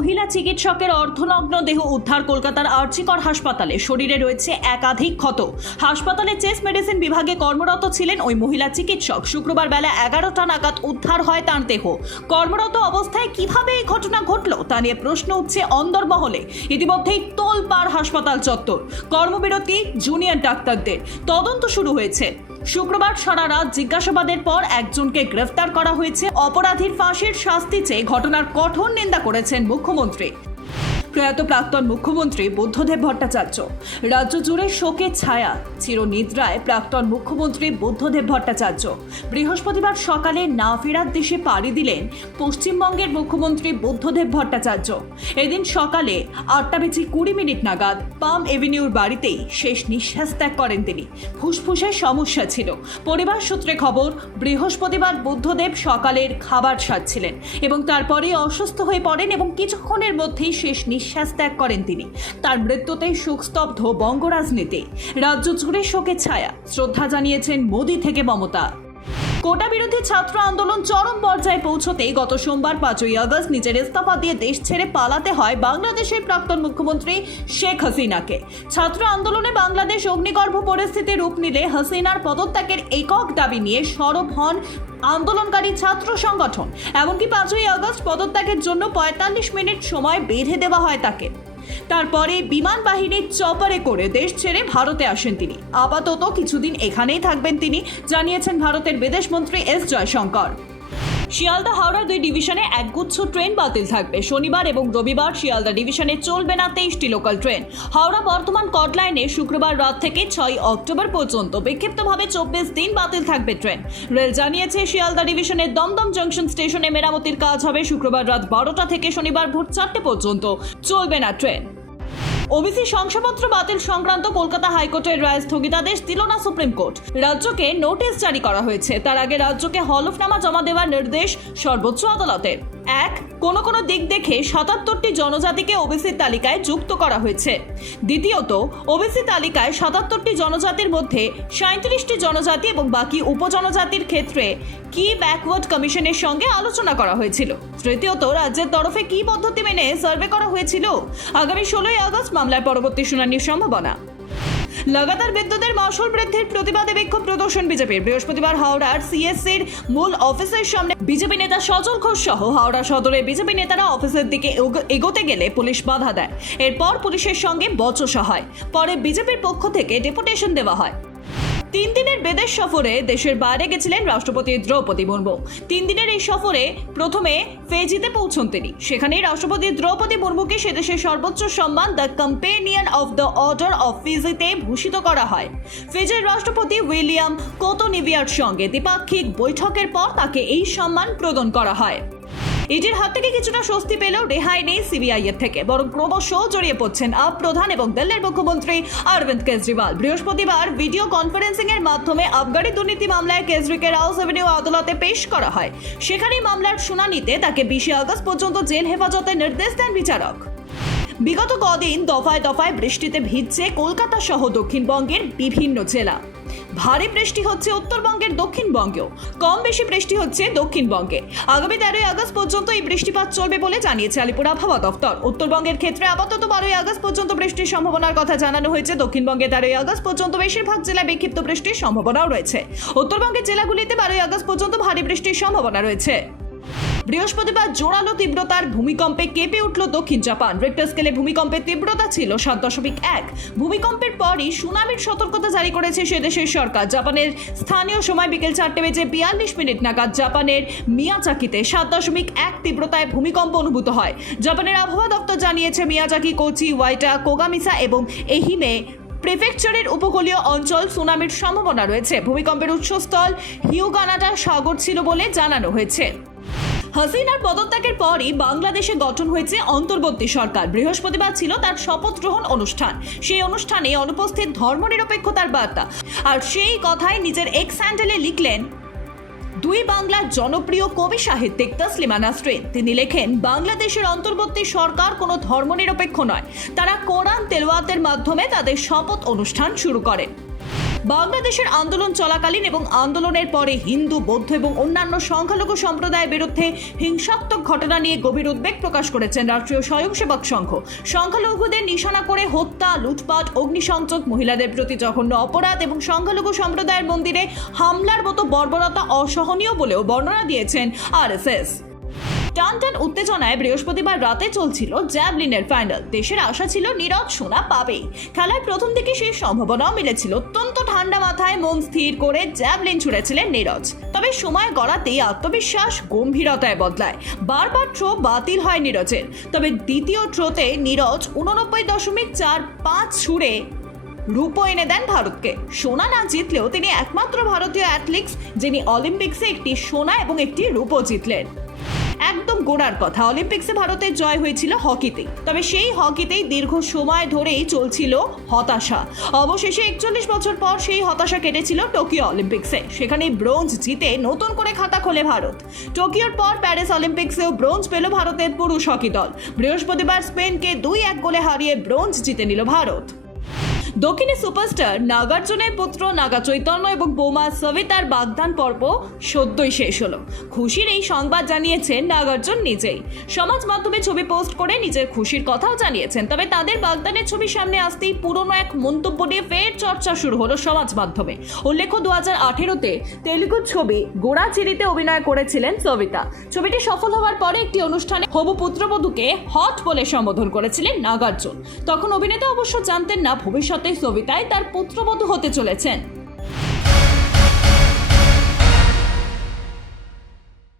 মহিলা চিকিৎসকের অর্ধনগ্ন দেহ উদ্ধার কলকাতার আর্চিকর হাসপাতালে। শরীরে রয়েছে একাধিক ক্ষত। হাসপাতালে চেস্ট মেডিসিন বিভাগে কর্মরত ছিলেন ওই মহিলা চিকিৎসক। শুক্রবার বেলা এগারোটা নাগাদ উদ্ধার হয় তাঁর দেহ। কর্মরত অবস্থায় কীভাবে এই ঘটনা ঘটল তা নিয়ে প্রশ্ন উঠছে অন্দরমহলে। ইতিমধ্যেই তোলপাড় হাসপাতাল চত্বর। কর্মবিরতি জুনিয়র ডাক্তারদের। তদন্ত শুরু হয়েছে। শুক্রবার সারা রাত জিজ্ঞাসাবাদের পর একজনকে গ্রেফতার করা হয়েছে। অপরাধীর ফাঁসির শাস্তি চেয়ে ঘটনার কঠোর নিন্দা করেছেন মুখ্যমন্ত্রী। প্রয়াত প্রাক্তন মুখ্যমন্ত্রী বুদ্ধদেব ভট্টাচার্য। রাজ্য জুড়ে শোকের ছায়া, চিরনিদ্রায় প্রাক্তন মুখ্যমন্ত্রী বুদ্ধদেব ভট্টাচার্য। বৃহস্পতিবার সকালে না ফেরার দেশে পাড়ি দিলেন পশ্চিমবঙ্গের মুখ্যমন্ত্রী বুদ্ধদেব ভট্টাচার্য। এদিন সকালে আটটা বেজে কুড়ি মিনিট নাগাদ পাম এভিনিউর বাড়িতেই শেষ নিঃশ্বাস ত্যাগ করেন তিনি। ফুসফুসের সমস্যা ছিল। পরিবার সূত্রে খবর, বৃহস্পতিবার বুদ্ধদেব সকালের খাবার সাজছিলেন এবং তারপরে অসুস্থ হয়ে পড়েন এবং কিছুক্ষণের মধ্যেই শেষ নিঃশ্বাস ত্যাগ করেন তিনি। তার মৃত্যুতে শোকস্তব্ধ বঙ্গ রাজনীতি রাজ্য জুড়ে শোকের ছায়া। শ্রদ্ধা জানিয়েছেন মোদী থেকে মমতা। কোটা বিরোধী ছাত্র আন্দোলন চরম পর্যায়ে পৌঁছতেই গত সোমবার পাঁচই আগস্ট নিজের ইস্তফা দিয়ে দেশ ছেড়ে পালাতে হয় বাংলাদেশের প্রাক্তন মুখ্যমন্ত্রী শেখ হাসিনাকে। ছাত্র আন্দোলনে বাংলাদেশ অগ্নিগর্ভ পরিস্থিতি রূপ নিলে হাসিনার পদত্যাগের একক দাবি নিয়ে সরব হন আন্দোলনকারী ছাত্র সংগঠন। এমনকি পাঁচই আগস্ট পদত্যাগের জন্য পঁয়তাল্লিশ মিনিট সময় বেঁধে দেওয়া হয় তাকে। তারপরে বিমান বাহিনীর চপারে করে দেশ ছেড়ে ভারতে আসেন তিনি। আপাতত কিছুদিন এখানেই থাকবেন তিনি, জানিয়েছেন ভারতের বিদেশমন্ত্রী এস জয়শঙ্কর। শিয়ালদা হাওড়া দুই ডিভিশনে একগুচ্ছ ট্রেন বাতিল থাকবে। শনিবার এবং রবিবার শিয়ালদা ডিভিশনে চলবে না তেইশটি লোকাল ট্রেন। হাওড়া বর্তমান কট লাইনে শুক্রবার রাত থেকে ছয় অক্টোবর পর্যন্ত বিক্ষিপ্তভাবে চব্বিশ দিন বাতিল থাকবে ট্রেন। রেল জানিয়েছে, শিয়ালদা ডিভিশনের দমদম জংশন স্টেশনে মেরামতির কাজ হবে। শুক্রবার রাত বারোটা থেকে শনিবার ভোর চারটে পর্যন্ত চলবে না ট্রেন। ওবিসি শংসাপত্র বাতিল সংক্রান্ত কলকাতা হাইকোর্টের রায় স্থগিতাদেশ দিল না সুপ্রিম কোর্ট। রাজ্যকে নোটিশ জারি করা হয়েছে। তার আগে রাজ্যকে হলফনামা জমা দেওয়ার নির্দেশ সর্বোচ্চ আদালতের। এক, কোন কোন দিক দেখে সাতাত্তরটি জনজাতিকে ওবিসির তালিকায় যুক্ত করা হয়েছে। দ্বিতীয়ত, ওবিসি তালিকায় সাতাত্তরটি জনজাতির মধ্যে সাঁত্রিশটি জনজাতি এবং বাকি উপজনজাতির ক্ষেত্রে কি ব্যাকওয়ার্ড কমিশনের সঙ্গে আলোচনা করা হয়েছিল? তৃতীয়ত, রাজ্যের তরফে কি পদ্ধতি মেনে সার্ভে করা হয়েছিল? আগামী ষোলোই আগস্ট মামলার পরবর্তী শুনানির সম্ভাবনা। লাগাতার বিদ্যুতের মশল বৃদ্ধির প্রতিবাদে বিক্ষোভ প্রদর্শন বিজেপির। বৃহস্পতিবার হাওড়ার সিএসসির মূল অফিসের সামনে বিজেপি নেতা সজল ঘোষ সহ হাওড়া সদরে বিজেপি নেতারা অফিসের দিকে এগো- এগোতে গেলে পুলিশ বাধা দেয়। এরপর পুলিশের সঙ্গে বচসা হয়। পরে বিজেপির পক্ষ থেকে ডেপুটেশন দেওয়া হয়। তিন দিনের বিদেশ সফরে দেশের বাইরে গেছিলেন রাষ্ট্রপতি দ্রৌপদী মুর্মু। তিন দিনের এই সফরে প্রথমে ফেজিতে পৌঁছন তিনি। সেখানেই রাষ্ট্রপতি দ্রৌপদী মুর্মুকে সে দেশের সর্বোচ্চ সম্মান the companion of the order of ফিজিতে ভূষিত করা হয়। ফিজির রাষ্ট্রপতি উইলিয়াম কোতোনিভিয়ার সঙ্গে দ্বিপাক্ষিক বৈঠকের পর তাকে এই সম্মান প্রদান করা হয়। ইডির হাত থেকে কিছুটা স্বস্তি পেলেও রেহাই নেই সিবিআই এর থেকে, বরং ক্রমশ জড়িয়ে পড়ছেন আপ প্রধান এবং দিল্লির মুখ্যমন্ত্রী অরবিন্দ কেজরিওয়াল। বৃহস্পতিবার ভিডিও কনফারেন্সিং এর মাধ্যমে আবগারি দুর্নীতি মামলায় কেজরিকে রাউস এভিনিউ আদালতে পেশ করা হয়। সেখানেই মামলার শুনানিতে তাকে বিশে আগস্ট পর্যন্ত জেল হেফাজতে নির্দেশ দেন বিচারক। বিগত কদিন দফায় দফায় বৃষ্টিতে ভিজছে কলকাতা সহ দক্ষিণবঙ্গের বিভিন্ন জেলা। ভারী বৃষ্টি হচ্ছে উত্তরবঙ্গের দক্ষিণবঙ্গেও। কম বেশি বৃষ্টি হচ্ছে দক্ষিণবঙ্গে। আগামী তেরোই আগস্ট পর্যন্ত এই বৃষ্টিপাত চলবে বলে জানিয়েছে আলিপুর আবহাওয়া দপ্তর। উত্তরবঙ্গের ক্ষেত্রে আপাতত বারোই আগস্ট পর্যন্ত বৃষ্টির সম্ভাবনার কথা জানানো হয়েছে। দক্ষিণবঙ্গে তেরোই আগস্ট পর্যন্ত বেশিরভাগ জেলায় বিক্ষিপ্ত বৃষ্টির সম্ভাবনাও রয়েছে। উত্তরবঙ্গের জেলাগুলিতে বারোই আগস্ট পর্যন্ত ভারী বৃষ্টির সম্ভাবনা রয়েছে। বৃহস্পতিবার জোরালো তীব্রতার ভূমিকম্পে কেঁপে উঠল দক্ষিণ জাপান। রিক্টার স্কেলে ভূমিকম্পের তীব্রতা ছিল সাত দশমিক এক। ভূমিকম্পের পরই সুনামির সতর্কতা জারি করেছে সে দেশের সরকার। জাপানের স্থানীয় সময় বিকেল চারটে বেজে বিয়াল্লিশ মিনিট নাগাদ জাপানের মিয়াচাকিতে সাত দশমিক এক তীব্রতায় ভূমিকম্প অনুভূত হয়। জাপানের আবহাওয়া দপ্তর জানিয়েছে, মিয়াজাকি, কোচি, ওয়াইটা, কোগামিসা এবং এহিমে প্রেফেকচারের উপকূলীয় অঞ্চল সুনামির সম্ভাবনা রয়েছে। ভূমিকম্পের উৎসস্থল হিউগানাটা সাগর ছিল বলে জানানো হয়েছে। হাসিনার পদত্যাগের পরই বাংলাদেশে গঠন হয়েছে অন্তর্বর্তী সরকার। বৃহস্পতিবার ছিল তার শপথ গ্রহণ অনুষ্ঠান। সেই অনুষ্ঠানে অনুপস্থিত ধর্মনিরপেক্ষতার বার্তা। আর সেই কথাই নিজের এক্স হ্যান্ডেলে লিখলেন, দুই বাংলার জনপ্রিয় কবি সাহিত্যিক তসলিমা নাসরিন। তিনি লেখেন, বাংলাদেশের অন্তর্বর্তী সরকার কোনো ধর্মনিরপেক্ষ নয়। তারা কোরআন তেলওয়াতের মাধ্যমে তাদের শপথ অনুষ্ঠান শুরু করেন। বাংলাদেশের আন্দোলন চলাকালীন এবং আন্দোলনের পরে হিন্দু, বৌদ্ধ এবং অন্যান্য সংখ্যালঘু সম্প্রদায়ের বিরুদ্ধে হিংসাত্মক ঘটনা নিয়ে গভীর উদ্বেগ প্রকাশ করেছেন রাষ্ট্রীয় স্বয়ংসেবক সংঘ। সংখ্যালঘুদের নিশানা করে হত্যা, লুটপাট, অগ্নিসংযোগ, মহিলাদের প্রতি জঘন্য অপরাধ এবং সংখ্যালঘু সম্প্রদায়ের মন্দিরে হামলার মতো বর্বরতা অসহনীয় বলেও বর্ণনা দিয়েছেন আরএসএস। টানটান উত্তেজনায় বৃহস্পতিবার রাতে চলছিল জ্যাভলিনের ফাইনাল। দেশের আশা ছিল নীরজ সোনা পাবেই। খেলায় প্রথম দিকে সেই সম্ভাবনাও মিলেছিল অত্যন্ত ঠান্ডা মাথায় মন স্থির করে জ্যাভলিন ছুড়েছিলেন নীরজ। তবে সময় গড়াতেই আত্মবিশ্বাস গম্ভীরতায় বদলায়। বারবার থ্রো বাতিল হয় নীরজের। তবে দ্বিতীয় থ্রোতে নীরজ উননব্বই দশমিক চার পাঁচ ছুড়ে রূপো এনে দেন ভারতকে। সোনা না জিতলেও তিনি একমাত্র ভারতীয় অ্যাথলিক্স যিনি অলিম্পিক্সে একটি সোনা এবং একটি রূপো জিতলেন। একদম গোড়ার কথা। অলিম্পিক্সে ভারতের জয় হয়েছিল হকিতে। তবে সেই হকিতেই দীর্ঘ সময় ধরেই চলছিল হতাশা। অবশেষে একচল্লিশ বছর পর সেই হতাশা কেটেছিল টোকিও অলিম্পিক্সে সেখানে ব্রোঞ্জ জিতে নতুন করে খাতা খোলে ভারত। টোকিওর পর প্যারিস অলিম্পিক্সেও ব্রোঞ্জ পেল ভারতের পুরুষ হকি দল। বৃহস্পতিবার স্পেনকে দুই এক গোলে হারিয়ে ব্রোঞ্জ জিতে নিল ভারত। দক্ষিণে সুপারস্টার নাগার্জুনের পুত্র নাগা চৈতন্য এবং বোমা সবিতার বাগদান পর্ব সদ্যই শেষ হলো। খুশির এই সংবাদ জানিয়েছেন নাগার্জুন নিজেই। সমাজ মাধ্যমে ছবি পোস্ট করে নিজের খুশির কথাও জানিয়েছেন। তবে তাদের বাগদানের ছবি সামনে আসতেই পুরনো এক মন্তব্য নিয়ে ফের চর্চা শুরু হলো সমাজ মাধ্যমে। উল্লেখ্য দু হাজার আঠেরোতে তেলুগু ছবি গোড়া গোড়াচিরিতে অভিনয় করেছিলেন সবিতা। ছবিটি সফল হওয়ার পরে একটি অনুষ্ঠানে হবু পুত্রবধূকে হট বলে সম্বোধন করেছিলেন নাগার্জুন। তখন অভিনেতা অবশ্য জানতেন না ভবিষ্যতে সবিতায় তার পুত্রবধূ হতে চলেছেন।